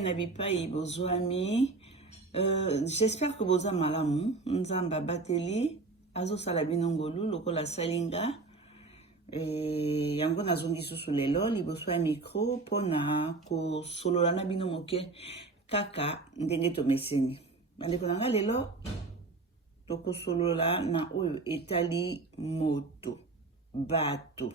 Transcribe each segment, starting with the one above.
bipai bozwami. J'espère que boza malamu. Nzamba bateli. Azo salabino ngolu lokola salinga. Yango nazongi susu lelo liboso ya micro pona ko solola na bino moke kaka ndenge to meseni. Bandeko nanga lelo toko solola na oyo etali moto bato.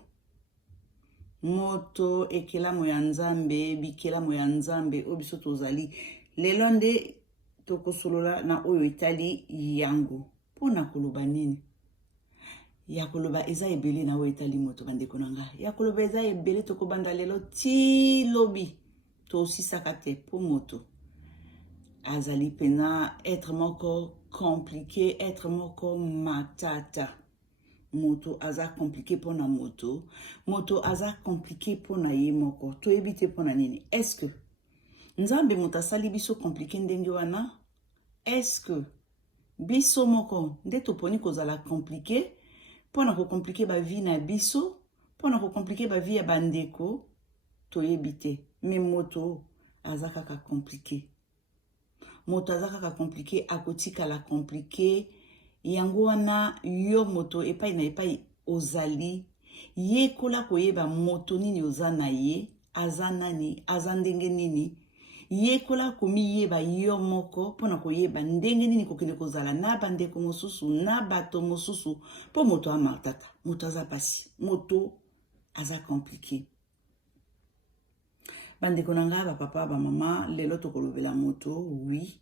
Moto ekelamo ya nzambe, bikelamo ya nzambe, obiso tozali. Lelo nde toko solola na oyo etali yango. Pona koloba nini? Ya koloba eza ebele na oyo etali moto bandeko nanga. Ya koloba eza ebele toko banda lelo ti lobi. To osisaka te po moto. Azali pena être moko compliqué, être moko matata. Moto aza compliqué pona moto. Moto aza compliqué pona ye moko. To ebite pona nini? Est-ce que nzambe moto asali biso compliqué ndenge wana? Est-ce que biso moko nde toponi kozala compliqué pona ko compliqué ba vie na biso, pona ko compliqué ba vie ya bandeko? To ebite. Mais moto aza kaka compliqué. Moto aza kaka compliqué, akotika la compliqué. Yango wana yo moto epai na epai ozali. Ye kola koyeba moto nini ozana ye, aza nani, aza ndenge nini. Ye kola komi yeba yo moko, pona koyeba ndenge nini kokene kozala na bandeko mosusu, na bato mosusu, po moto amatata. Moto aza pasi. Moto aza compliqué. Bandeko nanga ba papa ba mama lelo tokolobela moto, oui.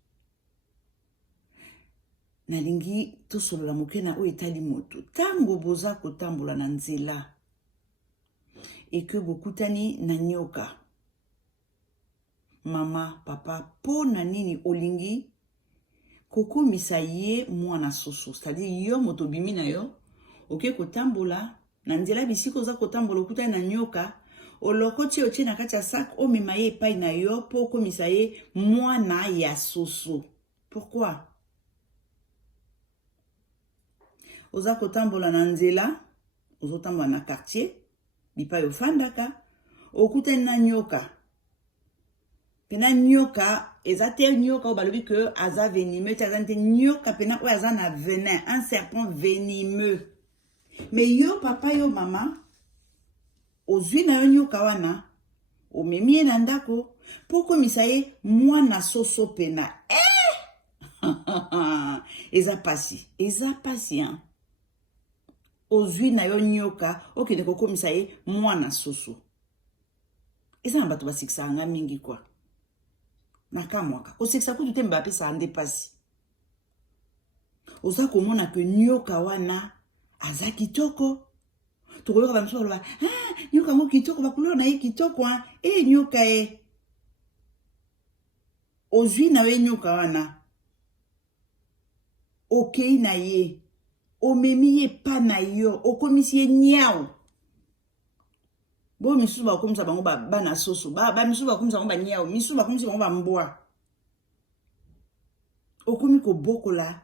Nalingi to solo la moke na o etali moto. Tango boza kotambola na nzela. Et que bokutani na nyoka. Mama, papa, po na nini olingi koko misaye mwana soso. C'est-à-dire yo moto bimi na yo. Ok kotambola na nzela bisiko za kotambola okutani na nyoka. Olokoti otie na kati ya sak o mimaye epai na yo po komisaye mwana ya soso. Pourquoi? Oza kotambola na nzela, ozo tambola na quartier, bipa yo fandaka, okutani na nyoka. Pena nyoka, ezate nyoka ou balobi que aza venimeux, tazante nyoka pena ou aza na venin, un serpent venimeux. Mais yo papa yo mama, ozwi na yo nyoka wana, omemie na ndako, poko misaye mwana soso pena. Eza pasi, hein. Ozwi na yo nyoka, okene koko misaye mwana soso. Eza na bato basikisa anga mingi kwa. Naka mwaka. Kosikisa kutu te mbape sa ande pasi. Oza komona ke nyoka wana aza kitoko. Tokoyoka ba mso ba nyoka ngo kitoko bakulona ye kitoko nyoka ozwi na we nyoka wana okei na ye omemi ye pa na yo okomisi ye nyao bo misusu bakomisa bango bana soso ba misusu bakomisa bango ba nyao misusu bakomisa bango ba mbwa okomi ko bokola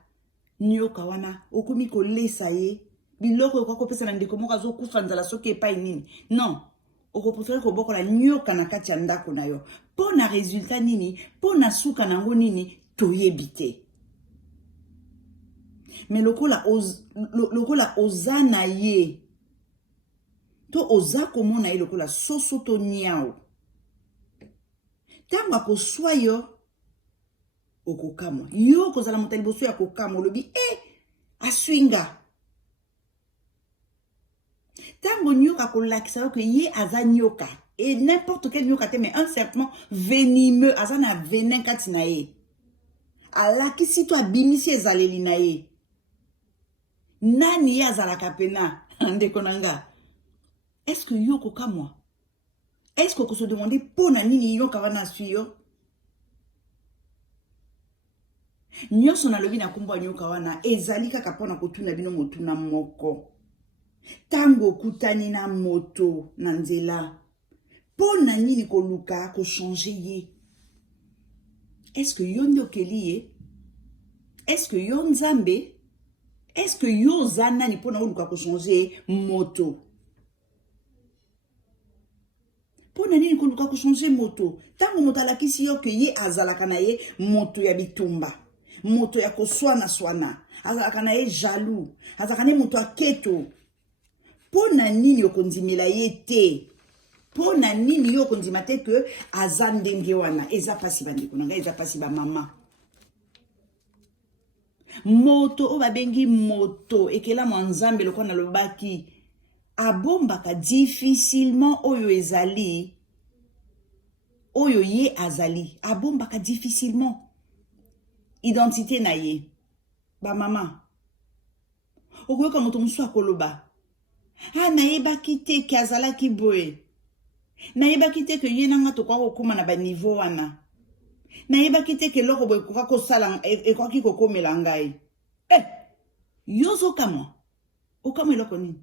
nyoka wana okomi ko lesa ye biloko yoko pesa na ndeko moko azokufa nzala soki epai nini. Non. Oko préfère ko bokola nyoka na kati ya ndako na yo. Po na résultat nini, po na suka nango nini, toyebite. Mais lokola oza na ye. To oza komona ye lokola soso to nyao. Tamba ko swayo okokamwa. Yo kozala motali boso ya kokamwa lobi aswinga. Tango nyoka kolakisa que ye aza nyoka et n'importe quel nyoka te mais un serpent venimeux aza na venin kati na ye alaki si to abimisi ezaleli na ye nani ye azalaka pena ndeko nanga. Est-ce que yo kokamwa? Est-ce que se demander pona nini nyoka wana suyo? Nyonso na lobi na kumbwa nyoka wana ezali kaka pona kotuna bino motuna moko. Tango kutani na moto na nzela pona nini koluka ko changer ye? Est-ce que yo ndokeli ye? Est-ce que yo nzambe? Est-ce que yo zana ni pona koluka ko changer moto? Pona nini koluka ko changer moto? Tango moto alakisi yo ke ye azalaka na ye moto ya bitumba. Moto ya ko swana. Azalaka na ye jaloux. Azalaka na moto aketo. Pona nini okondimela ye te? Pona nini yo kondima te ke azandenge wana? Eza pasi bandeko nanga, eza pasi ba mama. Moto o babengi moto ekela mwanzambe lokwa na lobaki abombaka difficilement oyo ezali oyo ye azali abombaka difficilement identité na ye ba mama okoyoka moto mosusu akoloba nayebaki te ke azalaki boye nayebaki te ke ye nanga tokoka kokóma na baniveau wana nayebaki te ke loko boye koka kosala ekoki kokomela ngai yo ozokamwa okamwa eloko nini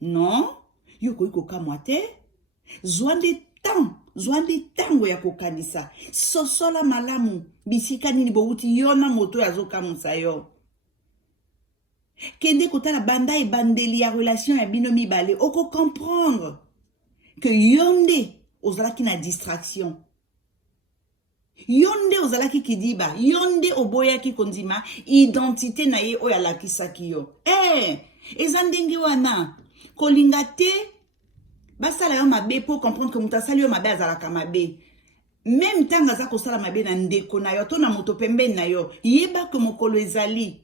non yo koki kokamwa te zwa nde tango ya kokanisa sosola malamu bisika nini bouti yo na moto oyo azokamwisa yo kende kotala banda ebandeli ya relation ya bino mibale oko comprendre que yo nde ozalaki na distraction yo nde ozalaki kidiba yo nde oboyaki kondima identité na ye oyo alakisaki yo eza ndenge wana kolinga te basala yo mabe po comprendre que moto asali yo mabe azalaka mabe même ntango aza kosala mabe na ndeko na yo to na moto pembeni na yo yeba ke mokolo ezali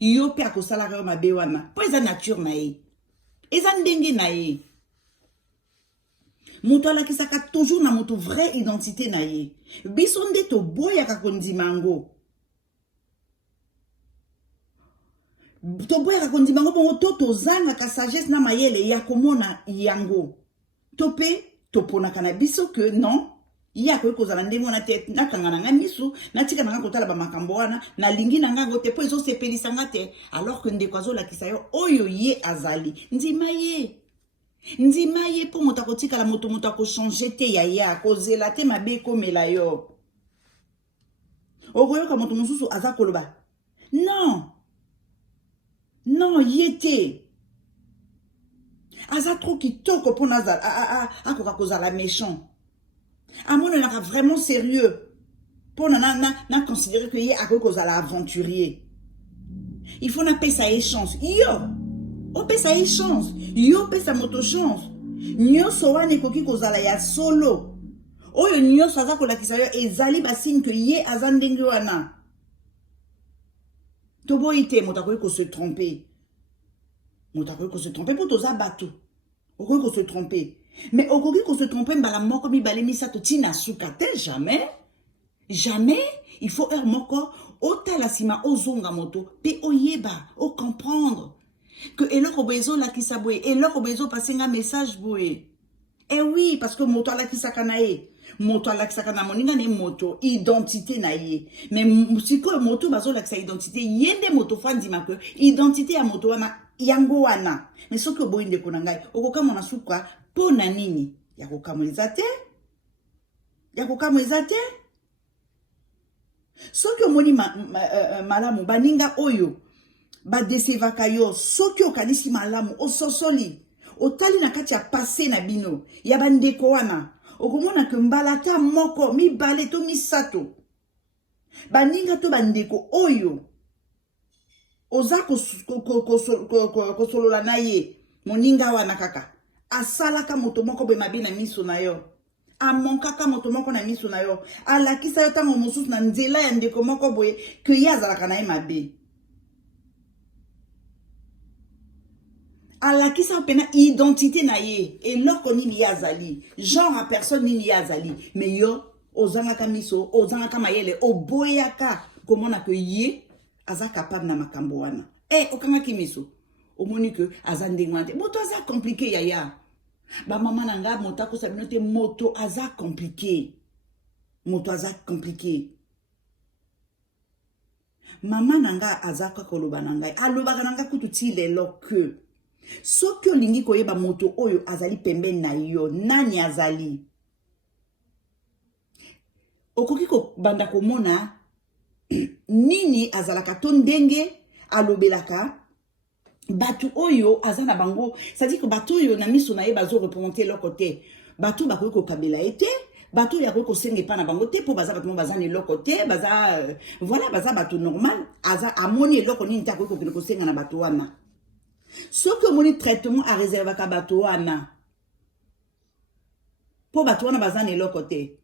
yo mpe akosalaka yo mabe wana po eza nature na ye eza ndenge na ye moto alakisaka toujours na moto vraie identité na ye biso nde toboyaka kondima yango bongo to tozangaka sagesse na mayele ya komona yango to mpe toponaka na biso ke non ye akoki kozala ndenge wana te nakanga na nga misu natika na nga kotala bamakambo wana nalingi na ngango te mpo ezosepelisanga te alors que ndeko azolakisa yo oyo ye azali ndima ye mpo moto akotikala moto akochange te ya akozela te mabe ekomela yo okoyoka moto mosusu aza koloba non ye te aza trop kitoko mpona akoka kozala méchant amonelaka vraiment sérieux mpona na considérer que ye akoki kozala aventurier il faut napesa ye chance yo opesa ye chance yo opesa moto chance nyonso wana ekoki kozala ya solo oyo nyonso aza kolakisa yo ezali basigne ke ye aza ndenge wana toboyi te moto akoki kose tromper mpo toza bato okoki kose tromper mais okoki kose tromper mbala moko mibale misato ntina suka te jamais il faut heure moko otala nsima ozonga moto mpe oyeba ocomprendre que eloko boye ezolakisa boye eloko boye ezopasenga message boye oui parce que moto alakisaka na ye moto alakisaka na moninga na ye moto identité na ye mais sikoyo moto bazolakisa identité ye nde moto fandima ke identité ya moto wana yango wana mais soki oboyi ndeko na ngai okokamwa suka mpo na nini ya kokamweza te soki omoni malamu baninga oyo badesevaka yo soki okanisi malamu ososoli otali na kati ya passé na bino ya bandeko wana okomona ke mbalata moko mibale to misato baninga to bandeko oyo oza kosolola na ye moninga wana kaka asalaka moto moko boye mabe na miso na yo amonkaka moto moko na miso na yo alakisa yo ntango mosusu na nzela ya ndeko moko boye ke ye azalaka na ye mabe alakisa pena identité na ye eloko nini ye azali genre a personne nini ye azali mais yo ozangaka miso ozangaka mayele oboyaka komona ke ye aza capable na makambo wana okangaki miso omoni ke aza ndenge wana te moto aza compliqué yaya bamama na nga moto akosa bino te moto aza compliqué mama na nga aza koloba na ngai alobaka na nga kutu ti lelo ke soki olingi koyeba moto oyo azali pembeni na yo nani azali okoki kobanda komona nini azalaka to ndenge alobelaka bato oyo aza na bango c'est-à-dire que bato oyo na miso na ye bazo représenter leur côté bato bakoki kokabela ete bato ya koki kosenga epa na bango te mpo baza bato mo baza na eloko te baza voilà baza bato normal aza amoni eloko nini te akoki kokende kosenga na bato wana soki omoni traitement areservaka bato wana mpo bato wana baza na eloko te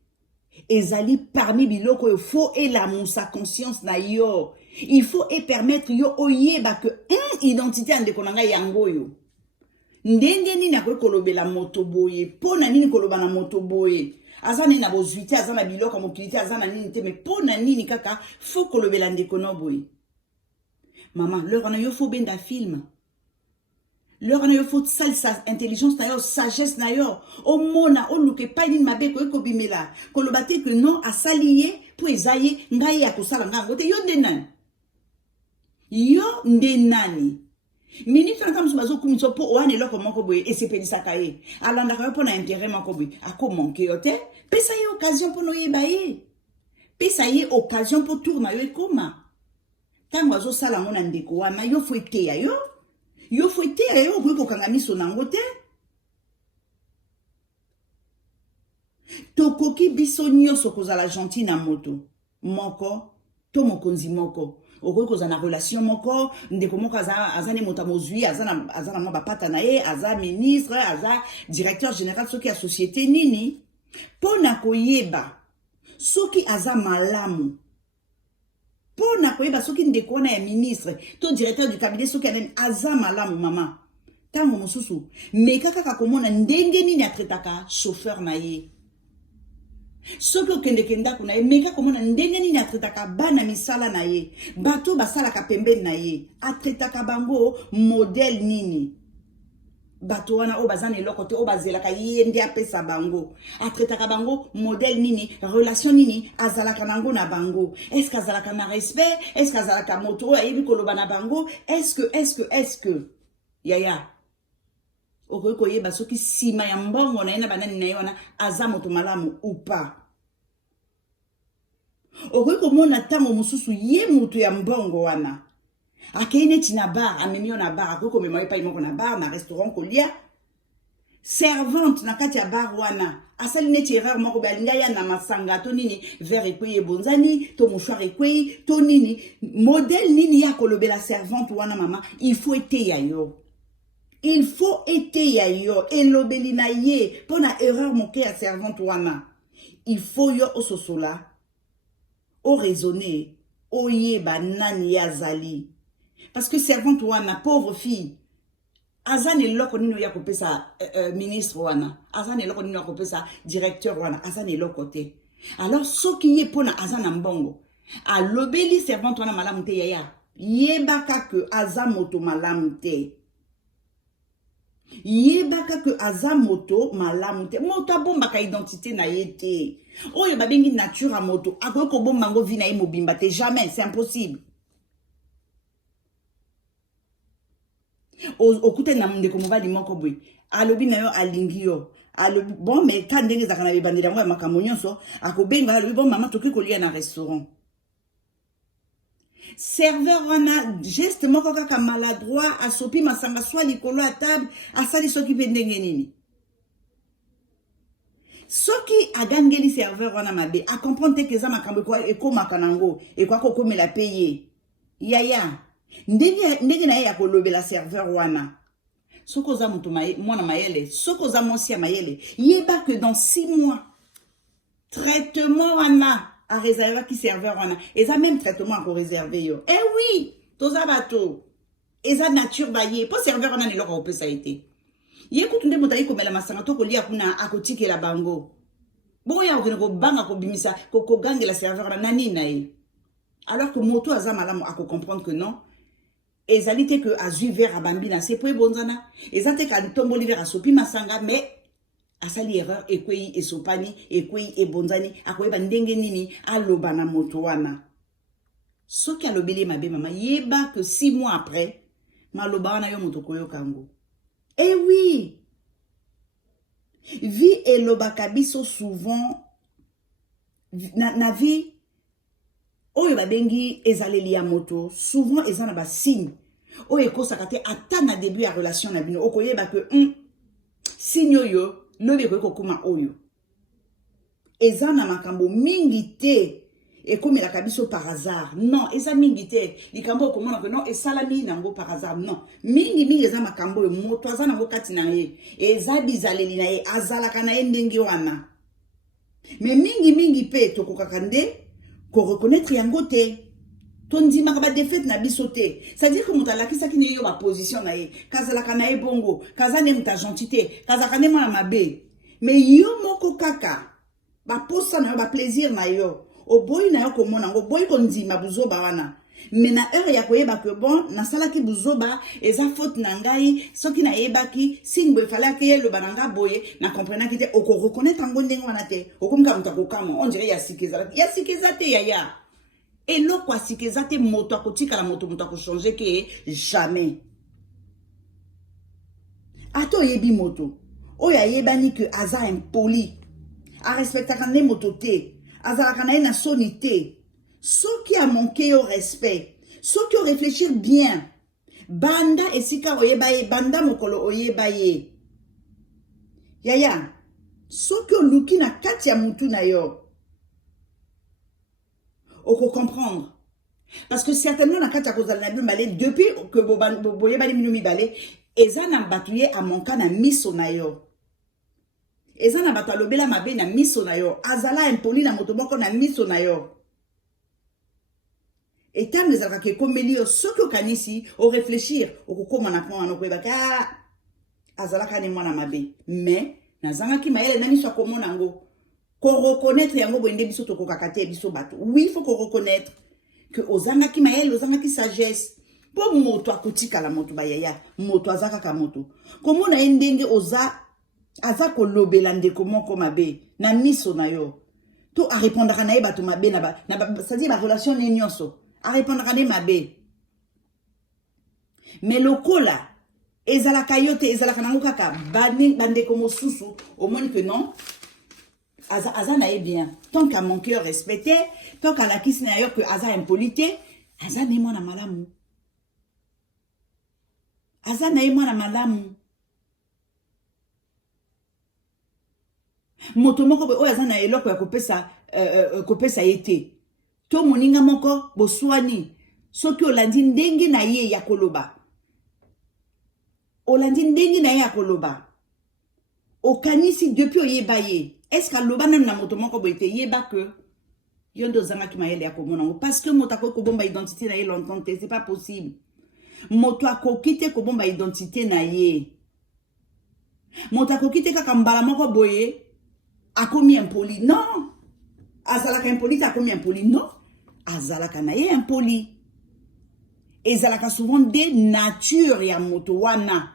ezali parmi biloko oyo faut elamusa conscience na yo il faut permettre yo oyeba que identité ya ndeko na ngai yango oyo ndenge nini akoki kolobela moto boye mpo na nini koloba na moto boye aza nini na bozwi te aza na biloko mokili te aza na nini te me mpo na nini kaka faut kolobela ndeko no boye mama leur wana yo faut benda film leur wana yo faut salisa intelligence na yo sagesse na yo omona oluka epai nini mabe koki kobimela koloba te ke non asali ye mpo eza ye ngai ya kosala ngai yango te yo nde nani yo nde nani ministre ntango mosusu bazokumisa mpo wana eloko moko boye esepelisaka ye alandaka yo mpo na intérêt moko boye akomanke yo te pesa ye occasion mpo na oyeba ye pesa ye occasion mpo tour na yo ekoma ntango azosala yango na ndeko wana yo fo eteya yo fo eteya yo okoki kokanga miso na yango te tokoki biso nyonso kozala gentil na moto moko to mokonzi moko okoki kozala na relation moko ndeko moko aza ne moto mozwi aza na mwa bapata na ye aza ministre aza directeur général soki ya société nini mpo na koyeba soki aza malamu mpo na koyeba soki ndeko wana ya ministre to directeur du cabinet soki anani aza malamu mama ntango mosusu meka kaka komona ndenge nini atretaka chauffeur na ye soki okendeke ndako na ye meka komona ndenge nini atretaka bana misala na ye bato basalaka pembeni na ye atretaka bango modele nini bato wana oyo baza na eloko te oyo bazelaka ye nde apesa bango atretaka bango modele nini relation nini azalaka nango na bango eske azalaka na respect eske azalaka moto oyo ayebi koloba na bango eske yaya okoki koyeba soki nsima ya mbongo na ye na banani na ye wana aza moto malamu upa okoki komona ntango mosusu ye moto ya mbongo wana akei neti na bar amemi yo na bar akoki komema yo epai moko na bar na restaurant kolia servante na kati ya bar wana asali neti erreur moko be alinga ya na masanga to nini verre ekwei ebonzani to mouchoir ekwei to nini modele nini ya kolobela servante wana mama il faut eteya yo il faut eteya yo elobeli na ye mpo na erreur moke ya servante wana il faut yo ososola oraisonner oyeba nani yazali parce que servante wana pauvre fille aza na eloko nini ya kopesa ministre wana aza na eloko nini ya kopesa directeur wana aza na eloko te alors soki ye mpona aza na mbongo alobeli servante wana malamu te yaya yebaka ke aza moto malamu te yebaka ke aza moto malamu te moto abombaka identité na ye te oyo babengi nature ya moto akoki kobomba ngo vi na ye mobimba te jamais c'est impossible okute na ndeko mobali moko boye alobi na yo alingi yo alobi bon mais ka ndenge ezalaka na bebandeli yango ya makambo nyonso akobenga alobi bon mama tokoki kolia na restaurant serveur wana geste moko kaka maladroit asopi masanga swa likolo ya table asali soki mpe ndenge nini soki agangeli serveur wana mabe akomprendre te ke eza makambo ekomaka nango ekoka kokomela mpe ye yaya ndenge na ye ya kolobela serveur wana soki oza moto mwana mayele soki oza mwasi ya mayele yeba que dans 6 mois traitement wana areservaki serveur wana eza même traitement akoreserve yo oui toza bato eza nature baye mpo serveur wana neloko akopesa ye te ye kutu nde moto ayi komela masanga to kolia kuna akotikela bango bongo ya kokende kobanga kobimisa kogangela serveur wana na nini na ye alors que moto aza malamu akocomprendre que non ezali te ke azwi verre abambi na se po ebonzana eza te ka ntomboli verre asopi masanga mais asali erreur ekwei esopani ekwei ebonzani akoyeba ndenge nini aloba na moto wana soki alobeli mabe mama yeba que 6 mois après maloba wana yo moto koyoka yango oui vi elobaka biso souvent na vi oyo babengi ezaleli ya moto souvent eza na basigne oyo ekosaka te ata na début ya relation na bino okoyeba ke signe oyo lobi ko kokuma oyo eza na makambo mingi te ekomelaka biso par hasard. Non, eza mingi te likambo okomona que non esalami nango par hasard. Non, mingi eza makambo oyo moto aza nango kati na ye eza bizaleli na ye azalaka na ye ndenge wana. Mais mingi pe tokokaka nde ko reconnaître yango te. Tondimaka ba défaite na biso te. C'est-à-dire que moto alakisaki ne yo ba position na ye kazalaka na ye bongo kazane muta gentité kazaka ne mwana mabe. Mais yo moko kaka ba posa na yo ba plaisir na yo oboyi na yo komona ngo boyi kondima buzoba wana. Mais na heure ya koyeba que bon na salaki buzoba eza faute na ngai soki na yebaki singo efala ke le bananga boye na comprendre ki te oko reconnaître ngo ndenge wana te okomka mutako kamo on dirait ya sikeza te ya eloko asikeza te moto akotika la moto mutako changer ke jamais. Ato yebi moto oya yebani que aza impoli a respectaka ne moto te azalaka na ye na soni te. Soki a manqué au respect, soki au réfléchir bien, banda esika oyebaye, banda mokolo oyebaye. Yaya, soki o luki na kati ya mutu na yo, oko comprendre. Parce que certainement na kati ya kozala na bilumale, depuis que boyebali minumi bale, eza na batuye a manka na miso na yo. Eza na batu alobela mabe na miso na yo, azala impoli na moto moko na miso na yo. Et tant les alaka ke komeli yo soki okanisi o réfléchir okokoma na point na koyeba ka azalaka ne mwana mabe mais nazanga ki mayele na miso akomona ngo ko reconnaître yango bwende biso to kokakate biso bato. Oui, il faut qu'on reconnaître que ozanga ki mayele ozanga ki sagesse po moto akotika la moto bayaya moto azaka ka moto komona endenge oza azako lobela ndeko moko mabe na miso na yo to a répondre na ye bato mabe na c'est-à-dire la relation ne nyonso a répondre à des mabé. Mais le cola, ezalaka yote, ezalaka nango kaka, bande comme susu, au moins que non, aza na bien. Tant qu'à mon cœur respecté, tant qu'à la kiss d'ailleurs que aza impolité, aza na moi na malamu. Aza na moi na malamu. Moto moko o aza na eloko ya kopesa yete. To moninga moko boswani soki olandi ndenge na ye ya koloba olandi ndenge na ye ya koloba okanisi depuis oyeba ye est-ce que loba na moto moko boite yeba que yondo zanga ki mayele ya komona parce que moto akoki kobomba identité na ye longtemps te c'est pas possible. Moto akoki te kobomba identité na ye moto akoki te kaka mbala moko boye akomi impoli. Non, azalaka impoli ta akomi impoli. Non, azalaka na ye impoli. Ezalaka souvent de nature ya moto wana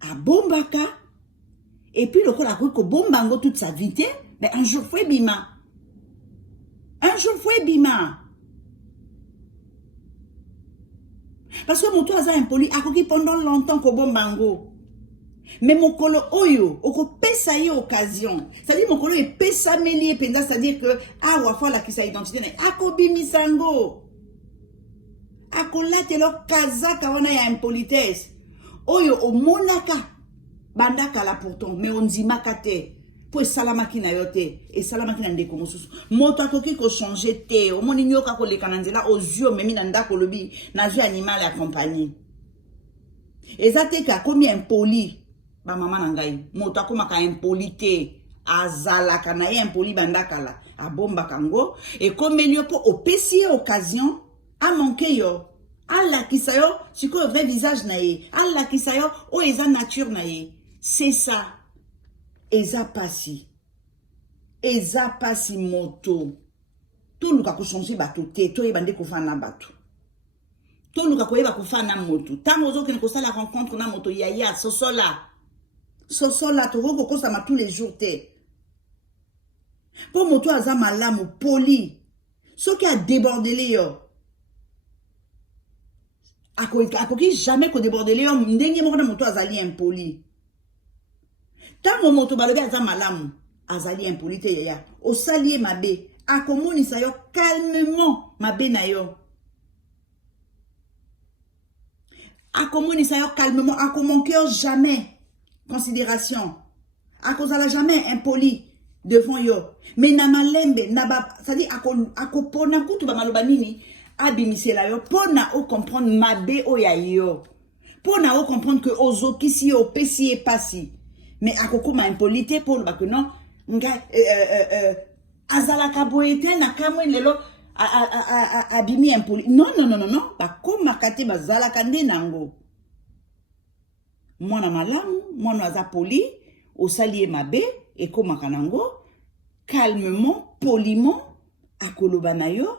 abombaka et puis le ko la ko bombango toute sa vie, mais un jour faut bima. Un jour faut bima. Parce que moto aza impoli akoki pendant longtemps ko bombango. Mais mon colo oyo, oko pesa ye occasion. C'est-à-dire mon colo e pesa meli penda, c'est-à-dire que ah wafa la kisa identité na akobi misango. Akolate lo kazaka wana ya impolitesse. Oyo o monaka bandaka la pourtant mais on dimaka te. Po salamaki na yote et salamaki na ndeko mosusu. Moto akoki ko changer te. O moni nyoka ko lekana nzela ozio memi na ndako lobi na jeu animal ya compagnie. Ezate ka komi impoli. Ba mama nangai moto akomaka impolité azalaka na ye impoli bandakala abomba kango et comme elio po opesi occasion a manqué yo ala kisayo siko vrai visage na ye ala kisayo o eza nature na ye. C'est ça eza pasi moto to luka ko changer bato te to yebande ko fana bato to luka ko yeba ko fana moto tango zo ken ko sala rencontre na moto yaya sosola to roko ko sama tous les jours te po moto aza malamu poli soki a déborder le yo akoki jamais ko déborder le yo ndenge moko na moto azali impoli tango moto balobi aza malamu azali impoli te yaya osali mabe akomonisa yo calmement mabe na yo akomonisa yo calmement akomonke yo jamais considération akozala jamais impoli devant yo. Mais na malembe, na ba, c'est-à-dire akopona kutu ba maloba nini, abimisela yo, pona o comprendre mabe o ya yo. Pona o comprendre que ozo kisi yo pesi e pasi. Mais akokoma impolite pour ba que non, nga azalaka boyete na kamwe lelo abimi impoli. Non, non, non, non, non, ba koma kate bazalaka nde nango. Mwana malamu, mwana aza poli, osali e mabe, e koma kanango, calmement, poliment, akoloba na yo,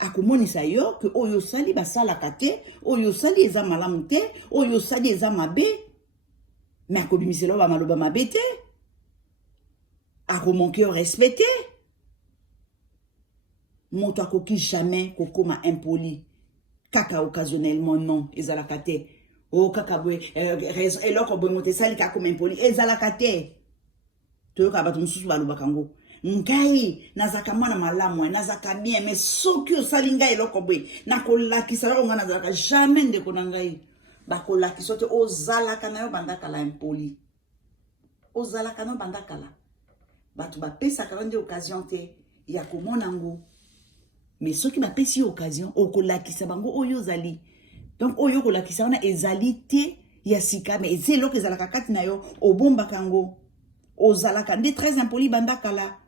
akomonisa yo, que oyo sali basalaka te, oyo sali eza malamu te, oyo sali eza mabe, mais akobimisela ba maloba mabe te, akomonke yo respecte. Moto akoki jamais kokoma impoli, kaka occasionnellement non, ezalaka te. Oh kakabwe eloko boy mote sali ka comme impoli ezalaka te to ka bato mususu balobaka ngo ngai nazaka mwana malamu nazaka bien mais soki osali ngai eloko boy nakolakisa loko nga nazalaka jamais ndeko na ngai bakolakisa te ozalaka na yo bandakala impoli ozalaka no bandakala bato bapesaka nde occasion te ya komona ngo mais soki bapesi occasion okolakisa bango oyo ozali. Donc, oyo kolakisa wana ezalite ya sika, mais ezelo kezalaka kati na yo, obomba kango, ozalaka nde très impoli bandakala,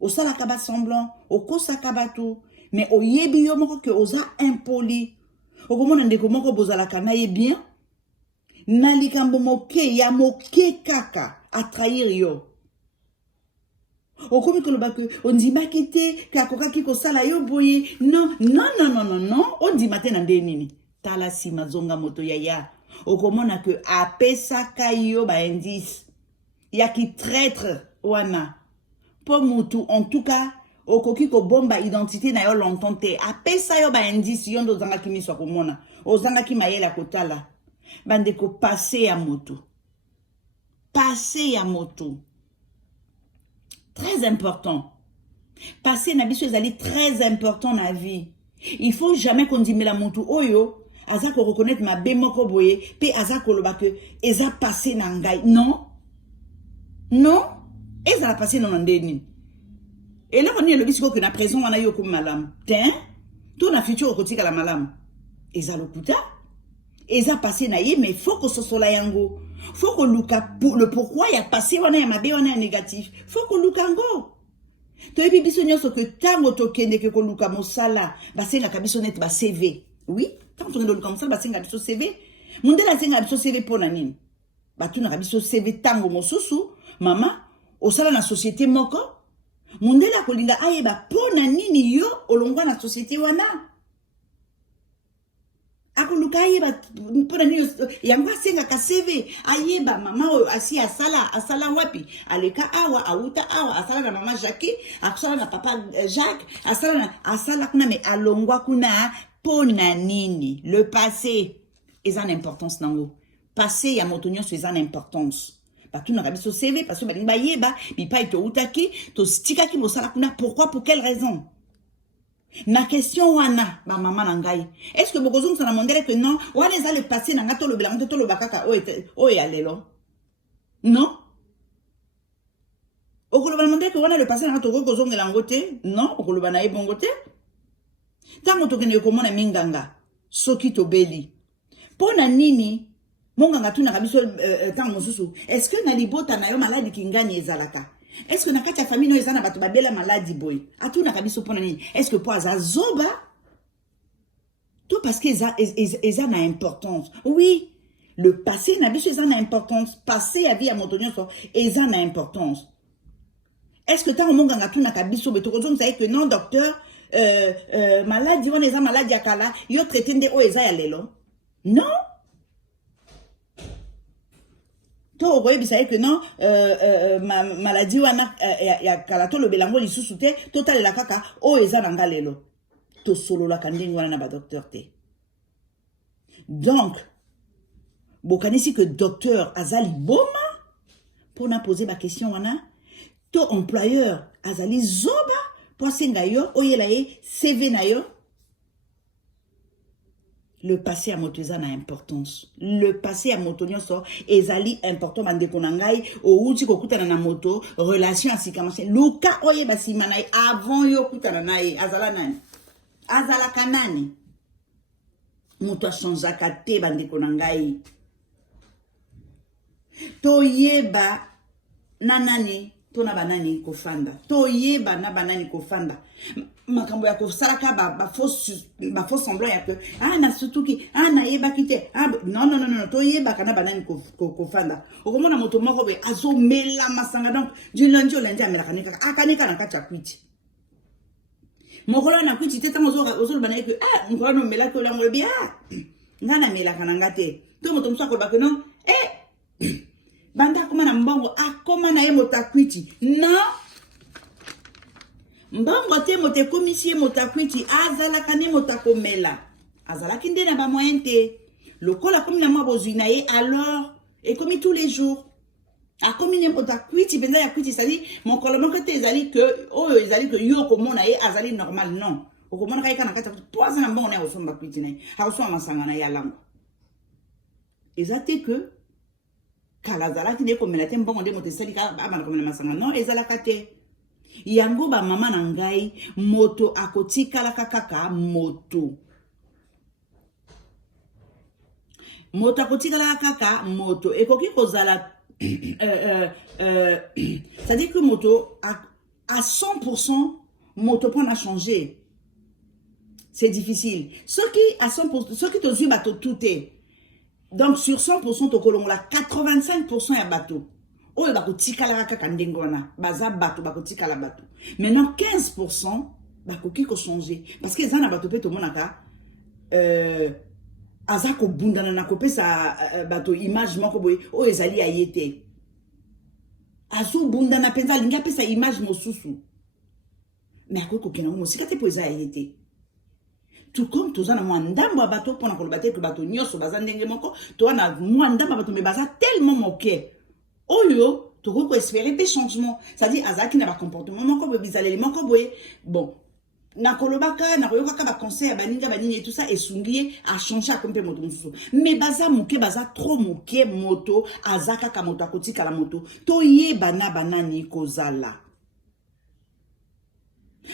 osalaka ba semblant, okosaka batu, mais oyebi yo moko ke oza impoli. Okomona ndeko moko bozalaka na ye bien, na likambo moke ya moke kaka a trahir yo. Okomi koloba ke ondimaki te, kakokaki kosala yo boye. Non, non, non, non, non, non, ondimate na nde nini. Tala si mazonga moto yaya. Okomona ke apesaka yo ba indice. Yaki traître wana. Po mutu en tout cas okoki ko bomba identité na yo longtemps te. Apesa yo ba indice yondo zanga kimi so komona. Ozanga ki mayela kotala. Bande ko passer ya moto. Passer ya moto. Très important. Passer na biso ezali très important na vie. Il faut jamais qu'on dise la moto oyo. Aza ko reconnaître ma bémoko boye, pe aza ko loba ke eza passé na ngai. Non. Non. Eza passé na ndeni. Et là on est le bisiko que na présent wana yo ko malam. Tin. Tout na futur kotika la malam. Eza lokuta. Eza passé na ye mais faut que ce soit la yango. Faut que luka pour le pourquoi ya passé wana ya mabe wana ya négatif. Faut que luka ngo. To ebi biso nyoso que tango to kende ke ko luka mosala, ba senga kabiso net ba CV. Oui. Quand on est dans le comme ça, bah c'est un biso CV. Mundela c'est un biso CV pour nanine. Bah tu n'as biso CV tango mosusu, maman, au salon la société moko. Mundela kolinga aye ba pour nanini yo olongwa na société wana. Akoluka aye ba pour nanini yangwa senga ka CV aye ba maman asi asala wapi aleka awa auta awa asala na maman Jackie, asala na papa Jacques, asala kuna me alongwa kuna. Pona nini, le passé, est en importance nango. Passé ya motonyo c'est en importance. Ba tu n'as pas CV parce que ba linga yeba, bi pa ito utaki, to stika ki bosala kuna pourquoi pour quelle raison? Na question wana ba maman nangai. Est-ce que bokozong ça na mondele que non, wana za le passé nanga to lo belango to lo bakaka o ya lelo. Non? Okolo ba mondele que wana le passé nanga to bokozong elangote, non, okolo ba na ebongote. Tango tokene yokomona minganga soki tobeli pona nini monganga tuna kabiso tango mosusu est-ce que na libota na yo maladi kingani ezalaka est-ce que na kati ya famille no ezana bato babela maladi boy atuna kabiso pona nini est-ce que po azazoba tout parce que eza na importance oui le passé na biso eza na importance passé ya vie ya moto nyonso eza na importance est-ce que tango monganga tuna kabiso betoko zonga que non docteur maladie on eza maladie akala yo traité nde o eza ya lelo non to okoyebisa que non maladie wana ya kala to lobelango lisusu te totalela kaka o eza na nga lelo to sololaka ndenge wana na ba docteur te donc bokanisi que docteur azali boma pona poser ba question wana to employeur azali zoba pour senga yo oyela ye CV na yo Le passé à moto eza na importance. Le passé à moto nyonso ezali important bandeko na ngai outi kokutana na moto relation asikamase. Luka oye basima na avant yo kutana na ye azala nani? Azala kanani? Moto a changeaka te bandeko na ngai. Toyeba na nani tona banani kofanda. Toyeba na banani kofanda. Makambo ya kosalaka ba faux semblant ya que na surtout ki na yeba kite non toyeba kana banani kofanda. Okomona moto moko be azo mela masanga donc du lundi au lundi amela kanika akanika na kati ya kwiti. Mokolo na kwiti teta ozo bana que ngwana mela ko la ngolobi ngana mela kana ngate. To moto mso akolba que non banda koma na mbongo akoma na ye motakwiti non mbongo te mote komisie motakwiti azala kane motakomela azala kinde na ba moyen te lokola komi na mwa bozwi na ye alors et comme tous les jours akomi ne motakwiti benza ya kwiti sali mokolo moko te ezali que oyo ezali que yo komona ye azali normal non okomona kai kana kata to azana mbongo na osomba kwiti na ye akosoma masanga na ya lango ezate que kala zalaki ne komela te mbongo nde moto esali ka abana komela masanga non ezalaka te yango ba mama na ngai moto akotikala kaka moto akotikala kaka moto ekoki kozala c'est-à-dire que moto à 100% moto pour na changer c'est difficile ce qui à 100% ce qui te suit bateau tout est. Donc sur 100% to kolongola 85% ya bateau. Oyo bako tikala kaka ndengona, baza bateau bako tikala bateau. Maintenant 15% bako kiko changer parce que ezana bateau pe to monaka azako bundana na kopesa bateau image moko boye o ezali ayete. Azu bundana penza linga pesa image mosusu. Mais akoko kena mo sikate po eza ayete. Tout comme tous en mwandambo bateau pour na bateau que bateau nyoso baza ndenge moko to na mwandambo bateau mais baza tellement moqué oyo to ko espérer des changements c'est-à-dire azaki na ba comportement moko bizaleli moko boye bon na kolobaka na koyoka ba conseil baninga banini et tout ça esungiye a changer comme pe moto mususu mais baza moqué baza trop moqué moto azaka ka moto akotika la moto to yeba na banani kozala.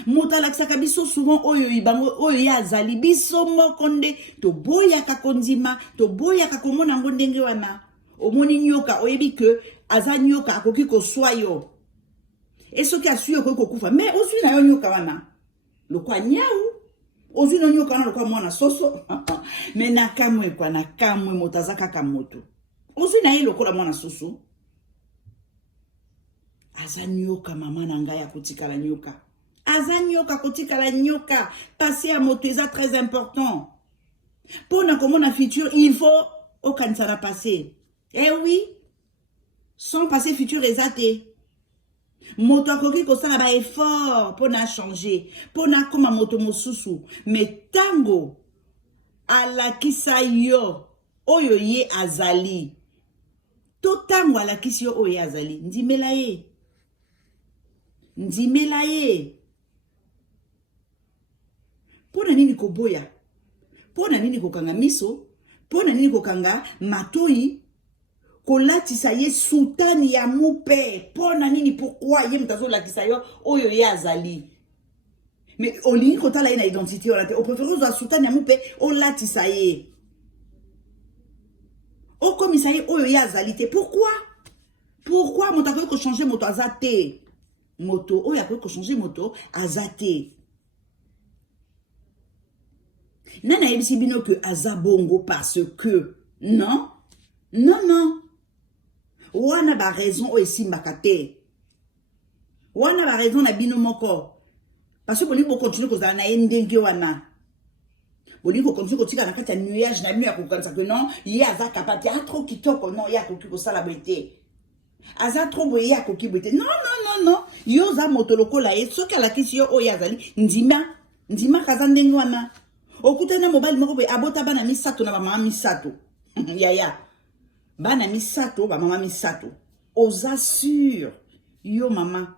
Mota lakisaka biso souvent oyo ibango oyo ya azali biso mokonde to boya ka kondima to boya ka komona ngo ndenge wana omoni nyoka oyebi que aza nyoka akoki ko swayo et ce qui a suyo ko kufa mais osui na yo nyoka wana lokwa nyau osui na nyoka wana lokwa mwana soso mais na kamwe kwa na kamwe motazaka ka moto osui na ye lokola mwana soso aza nyoka mama na ngai akotika la nyoka. Azanyoka kotika la nyoka passer à moto est très important. Pour na komona futur, il faut aucun sera passé. Eh oui, sans passé futur ezate. Moto koki ko sala ba effort pour na changer, pour na koma moto mosusu, mais tango ala kisayo oyo ye azali. To tango ala kisio oyo azali, ndimela ye. Ndimela ye. Pona nini koboya? Pona nini kokanga miso? Pona nini kokanga matoi? Kolatisa ye sultani ya mupe. Pona nini pourquoi ye mtazo lakisa yo oyo ye azali? Mais olingi kotala ye na identité olate. O préférence za sultani ya mupe o latisa ye. O komisa ye oyo ye azali te. Pourquoi? Pourquoi moto akoki ko changer moto azate? Moto oyo akoki ko changer moto azate. Nana yebisi bino que azabongo parce que non wana ba raison o esimbaka te wana ba raison na bino moko parce que boli bo continue kozala na ndenge wana boli ko continue kotika na kati ya nuage na bino ya kokanisa que non ye aza capable ya trop kitoko non ya koki ko sala boite aza trop boye ya koki boite non yo za moto lokola ye soki ala kisi yo o ya zali ndima kaza ndenge wana. Okutana mobile moko boye abota bana misato na ba mama misato. Yaya. Bana misato ba mama misato. Oza sûr yo mama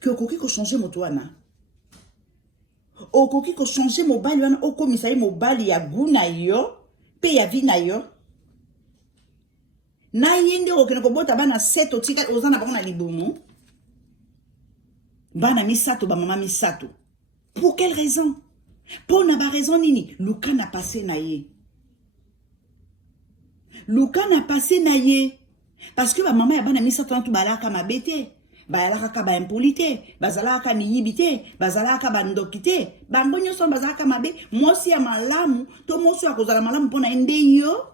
que okoki ko changer moto wana. Okoki ko changer mobile wana okomisa ye mobile ya guna yo pe ya vi na yo na yende okene ko bota bana 7 otika ozana bango na libumu bana misato ba mama misato. Pour quelle raison? Pour na ba raison nini? Luka na passé na ye. Luka na passé na ye. Parce que ba mama ya bana misato na tu balaka mabete. Bazalaka ba impolite, bazalaka niyibite, bazalaka ba ndokite, bango nyonso bazalaka mabe, mosi ya malamu, to mosi ya kozala malamu pona ende yo.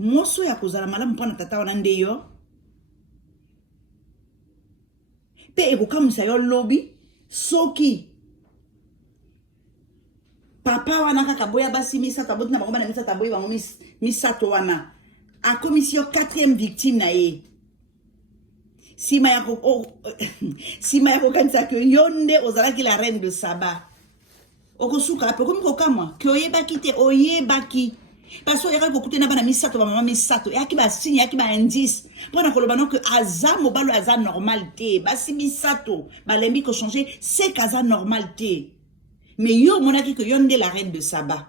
Moso ya kozala malamu pona tata wana nde yo. Pe ekokamwisa yo lobi, soki papa wana kaka boya basi misato aboti na bango bana misato aboyi bango misato wana. A commission 4e victime na ye. Sima yako kanisa ke yonde ozalaki la reine de Saba. Okosuka pe komi kokamwa ke oyebaki te oyebaki. Parce que yaka kokute na bana misato ba mama misato yaki ba signe yaki ba indice pona koloba non que aza mobalo aza normal te basi misato balembi ko changer c'est kaza normal te. Mais yo monaki que yonde la reine de Saba.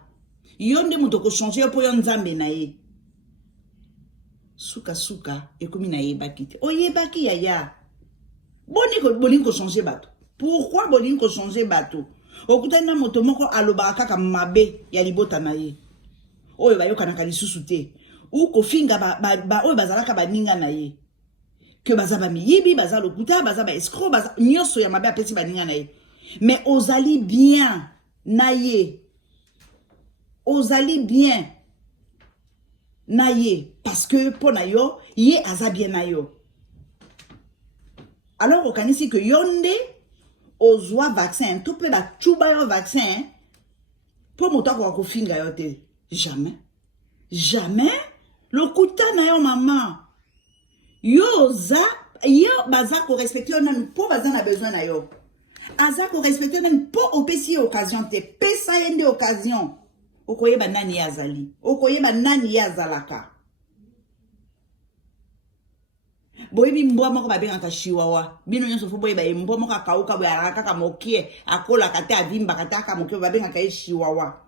Yonde muto ko changer po yon nzambe na ye. Suka ekomi na yebaki te. Oyebaki yaya. Bolingo ko changer bato. Pourquoi bolingo ko changer bato? Okutani na moto moko alobaka kaka mabe ya libota na ye. Oyo bayokanaka lisusu te. Ou kofinga ba oyo bazalaka baninga na ye. Que baza ba miyibi, baza lokuta, baza ba escroc, baza nyonso ya mabe apesi baninga na ye. Mais ozali bien na ye. Ozali bien na ye. Parce que pour na yo, ye aza bien na yo. Alors okanisi que yonde ozwa vaccin, tout peut ba chuba yo vaccin pour moto ko finga yo te. Jamais. Jamais. Lokuta na yo maman. Yo baza ko respecter yo nan po baza na besoin na yo. Aza ko respecter nan po opesi occasion te. Pesa yende occasion. Okoyeba nani yazali. Okoyeba nani yazalaka. Boyebi mbwa moko babengaka chihuahua. Bino nyonso fo boyeba mbwa moko akauka boya alaka kaka mokie akola kate avimba kate aka mokie babengaka ye chihuahua.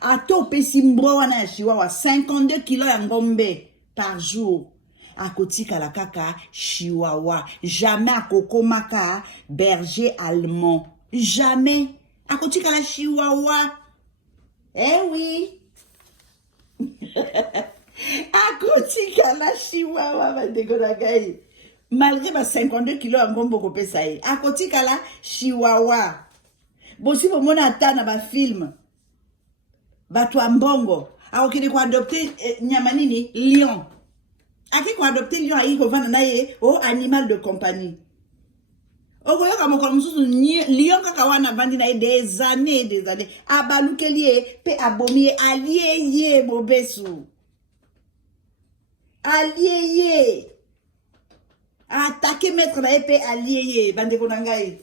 Ato pesi mbwa wana ya chihuahua 52 kilos ya ngombe par jour. Akotika la kaka chihuahua. Jamais akokomaka berger allemand. Jamais. Akotika la chihuahua. Eh oui. Akotika la chihuahua bandeko na gai. Malgré ba 52 kilos ya ngombe kopesa ye. Akotika la chihuahua. Bosi bomona ata na ba film. Batu ambongo. Akokende ko adopter nyama nini? Lion. Aki ko adopter lion ayi ko vana na ye o animal de compagnie. Okoyoka mokolo mususu lion kaka wana vandi na ye des années. Abalukeli ye pe abomi allié ye bobesu. Allié ye. Attaquer maître na ye pe allié ye bandeko na ngai.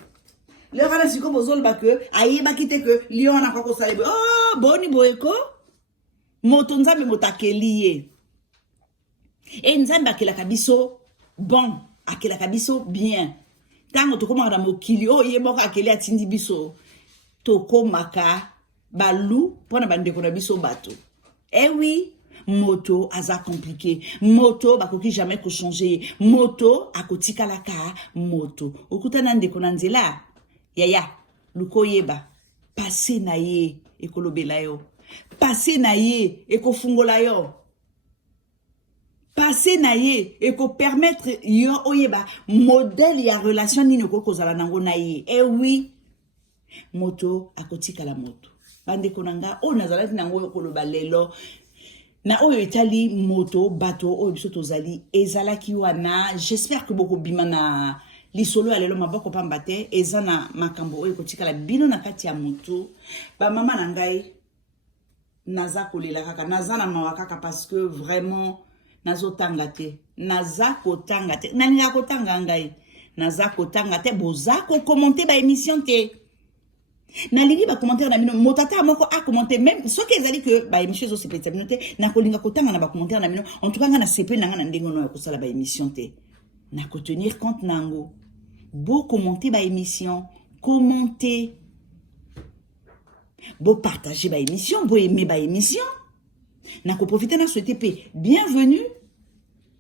Le kana siko bozol ba que ayeba kite que lion na kwa ko sale. Oh boni boyeko. Moto nzambe motakeli ye. Et nzambe akelaka biso bon, akelaka biso bien. Tango tokoma na mokili o ye moko akeli atindi biso tokomaka balu pona bandeko na biso bato. Eh oui, moto aza compliqué. Moto bakoki jamais ko changer. Moto akotika laka moto. Okutana ndeko na nzela. Yaya, luko yeba. Passé na ye ekolobela yo. Passé na ye ekofungola yo. Passé na ye et ko permettre yo oyeba modèle ya relation nini ko kozala nango na ye. Eh oui, moto akotika la moto. Bande konanga o nazalati nango koloba lelo na oyo etali moto bato o biso tozali ezalaki wana. J'espère que beaucoup bimana lisolo ya lelo maboko pamba te ezana makambo oyo kotika la bino na kati ya moto. Ba mama na ngai naza kolela kaka naza na mawa kaka parce que vraiment nazo tangate naza kotanga te naninga kotanga ngai naza kotanga te boza ko commenter ba émission te nalingi ba commentaire na bino motata moko a commenter même ce qui ezali que ba émission zo sepeta bino te na kolinga kotanga na ba commentaire na bino en tout cas nga na sepe na nga na ndengo no ko sala ba émission te na ko tenir compte nango beau commenter ba émission commenter Bo partager ba émission, bo aimer ba émission. Na ko profiter na souhaiter pe bienvenue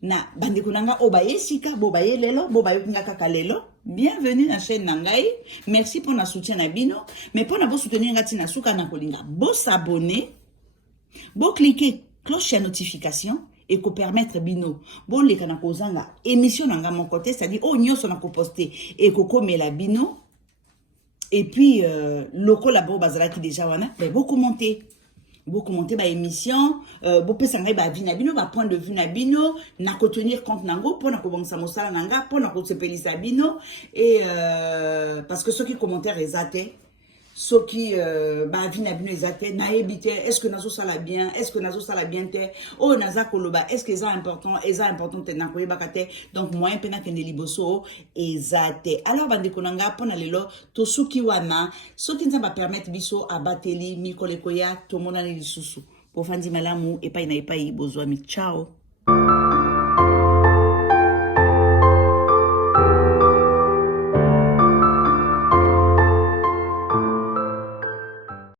na bandeko nanga obaye sika bo baye lelo bo baye ngaka kalelo. Bienvenue na chaîne Nangai. Merci pour na soutien na bino, mais pour na bo soutenir ngati na suka na kolinga. Bo s'abonner, bo cliquer cloche ya notification et ko permettre bino bon les kana kozanga émission nanga mon côté, c'est-à-dire oh nyoso na ko poster et ko komela bino. Et puis, loko la bo bazala qui déjà wana, ben vous commentez ba émission, vous pouvez s'engager ba vie nabino, ba point de vue nabino, na ko tenir compte nango, pour na ko bongsa mosala nanga, pour na ko se pelisa bino, et parce que ceux qui commentaient résaté, ceux qui ba vie nabino résaté, na ebité, est-ce que nazo sala bien, est-ce que nazo sala bien te, oh naza koloba, est-ce que ça important te na ko yebakate, donc moyen pena kende liboso ezate. Alors bande konanga pona lelo to suki wana, soki nzamba permettre biso abateli mikole koya to mona ni lisusu. Pour fandi malamu epai na epai bozwami. Ciao.